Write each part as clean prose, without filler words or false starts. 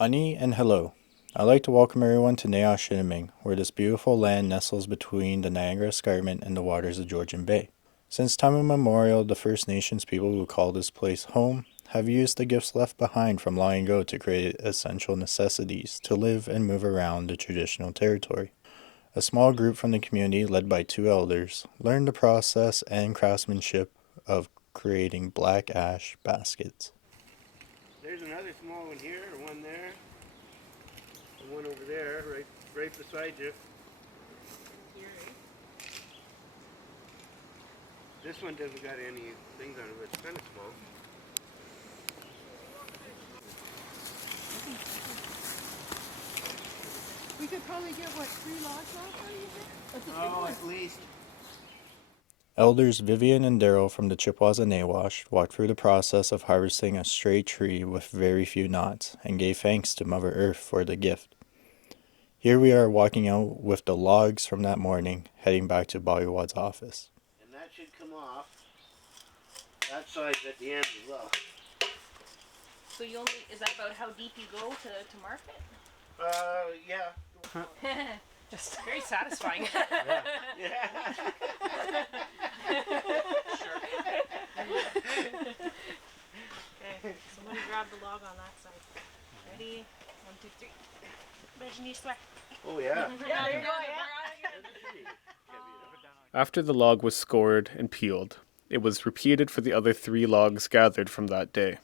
Ani and hello. I'd like to welcome everyone to Neyaashiinigmiing, where this beautiful land nestles between the Niagara Escarpment and the waters of Georgian Bay. Since time immemorial, the First Nations people who call this place home have used the gifts left behind from long ago to create essential necessities to live and move around the traditional territory. A small group from the community, led by two elders, learned the process and craftsmanship of creating black ash baskets. There's another small one here, one there, and one over there, right beside you. This one doesn't got any things on it, but it's kind of small. We could probably get, 3 logs off there, you think? Oh, at least. Elders Vivian and Darrell from the Chippewas and Nawash walked through the process of harvesting a straight tree with very few knots and gave thanks to Mother Earth for the gift. Here we are walking out with the logs from that morning, heading back to Bollywood's office. And that should come off. That side's at the end as well. So is that about how deep you go to mark it? Yeah. Just very satisfying. Yeah. Sure. Okay, somebody grab the log on that side. Ready? 1, 2, 3. Imagine you swear. Oh, yeah. Yeah, there you go. Yeah. After the log was scored and peeled, it was repeated for the other 3 logs gathered from that day.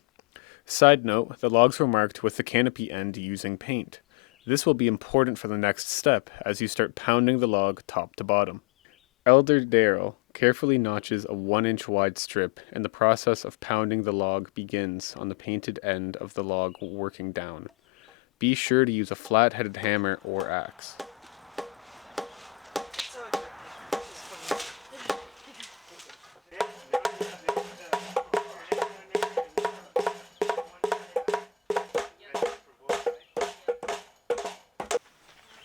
Side note, the logs were marked with the canopy end using paint. This will be important for the next step as you start pounding the log top to bottom. Elder Darrell carefully notches a 1-inch wide strip, and the process of pounding the log begins on the painted end of the log working down. Be sure to use a flat-headed hammer or axe.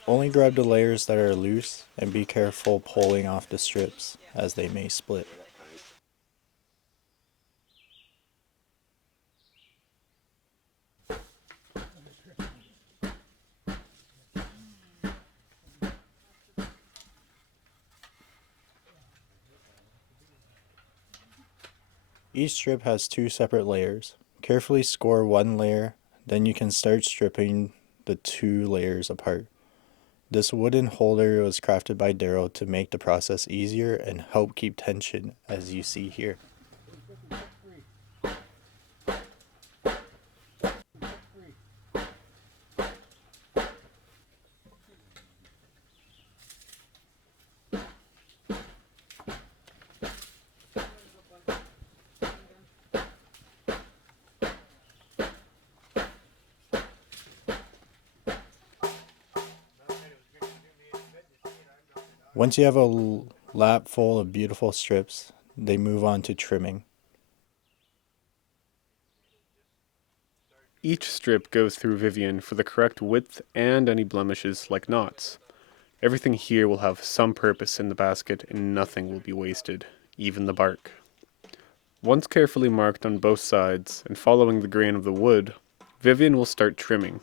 Only grab the layers that are loose and be careful pulling off the strips as they may split. Each strip has 2 separate layers. Carefully score one layer, then you can start stripping the 2 layers apart. This wooden holder was crafted by Darrell to make the process easier and help keep tension, as you see here. Once you have a lap full of beautiful strips, they move on to trimming. Each strip goes through Vivian for the correct width and any blemishes like knots. Everything here will have some purpose in the basket and nothing will be wasted, even the bark. Once carefully marked on both sides and following the grain of the wood, Vivian will start trimming,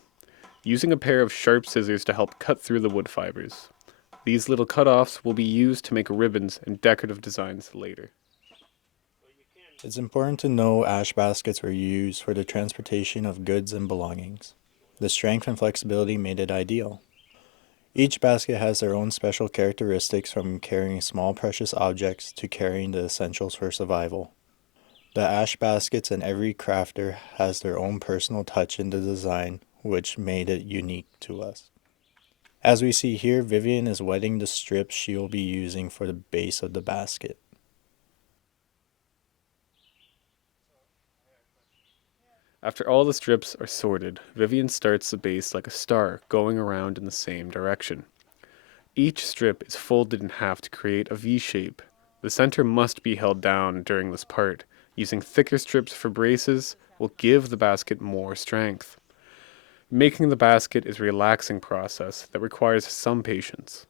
using a pair of sharp scissors to help cut through the wood fibers. These little cut-offs will be used to make ribbons and decorative designs later. It's important to know ash baskets were used for the transportation of goods and belongings. The strength and flexibility made it ideal. Each basket has their own special characteristics, from carrying small precious objects to carrying the essentials for survival. The ash baskets and every crafter has their own personal touch in the design, which made it unique to us. As we see here, Vivian is wetting the strips she will be using for the base of the basket. After all the strips are sorted, Vivian starts the base like a star, going around in the same direction. Each strip is folded in half to create a V shape. The center must be held down during this part. Using thicker strips for braces will give the basket more strength. Making the basket is a relaxing process that requires some patience.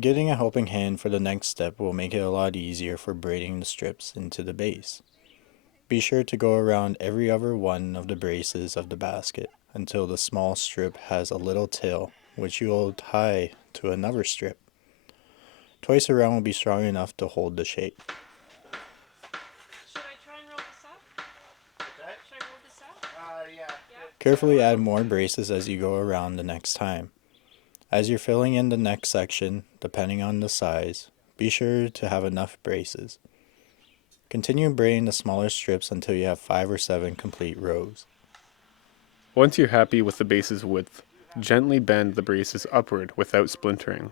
Getting a helping hand for the next step will make it a lot easier for braiding the strips into the base. Be sure to go around every other one of the braces of the basket until the small strip has a little tail, which you will tie to another strip. Twice around will be strong enough to hold the shape. Should I try and roll this up? Okay. Should I roll this up? Yeah. Carefully add more braces as you go around the next time. As you're filling in the next section, depending on the size, be sure to have enough braces. Continue braiding the smaller strips until you have 5 or 7 complete rows. Once you're happy with the base's width, gently bend the braces upward without splintering.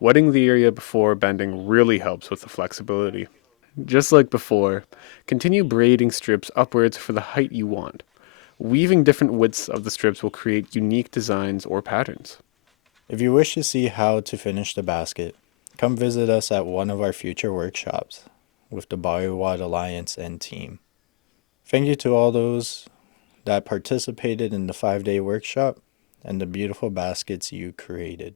Wetting the area before bending really helps with the flexibility. Just like before, continue braiding strips upwards for the height you want. Weaving different widths of the strips will create unique designs or patterns. If you wish to see how to finish the basket, come visit us at one of our future workshops with the Bollywood Alliance and team. Thank you to all those that participated in the 5-day workshop and the beautiful baskets you created.